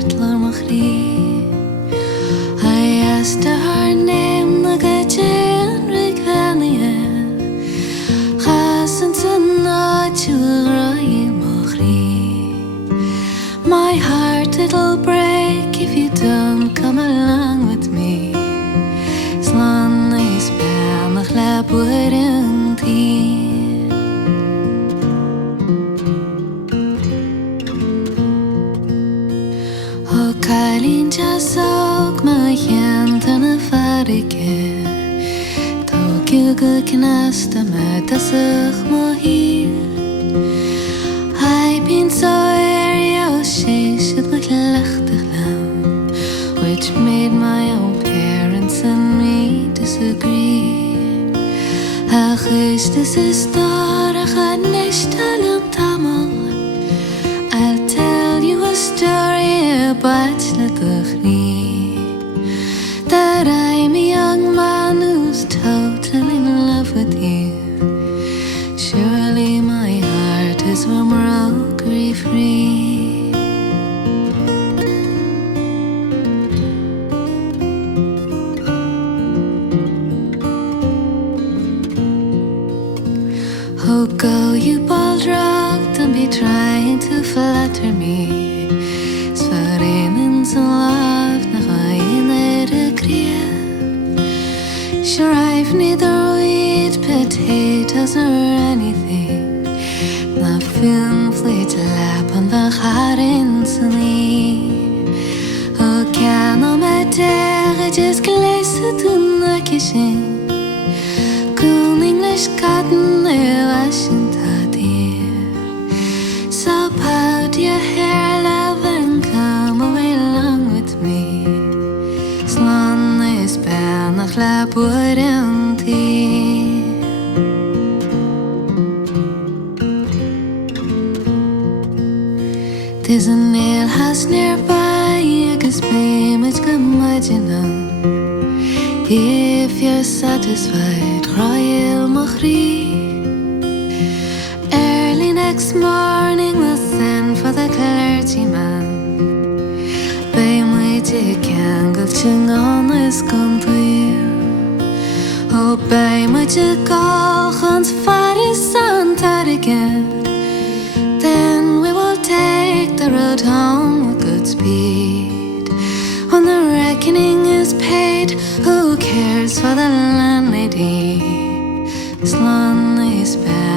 heart Lormachri. I asked her name like a Henrik Vanier. Hasn't a my heart it'll break if you don't come along with me. Slán is benach le buirin tí. O Cailín jasog ma chéantan a farige. Tógiú go cinasta me dasach mo hír. I've been so she should look which made my own parents and me disagree. Ach is this a star I'll tell you a story about that I'm a young man who's totally in love with you. Surely my heart is from roguery free. Oh, go, you bald rock, don't be trying to flatter me. Svarin in some love, nachayin a sure, I've neither wheat, potatoes, or anything. Na film fleet lap on the harin sunny. Oh, can I matter, just glaze it in the kitchen. Cool English cotton, Washington dear. So pout your hair, love, and come away along with me. Slán is benach le buirin tí. There's an ale house nearby, agus beimid go maidin. If you're satisfied, Royal Mochri. Early next morning we'll send for the clergyman. By my can go to on this country. Oh, by my call Hans Faris Santa again. Then we will take the road home with good speed. When the reckoning is paid, who cares for the landlady? Slán is bad.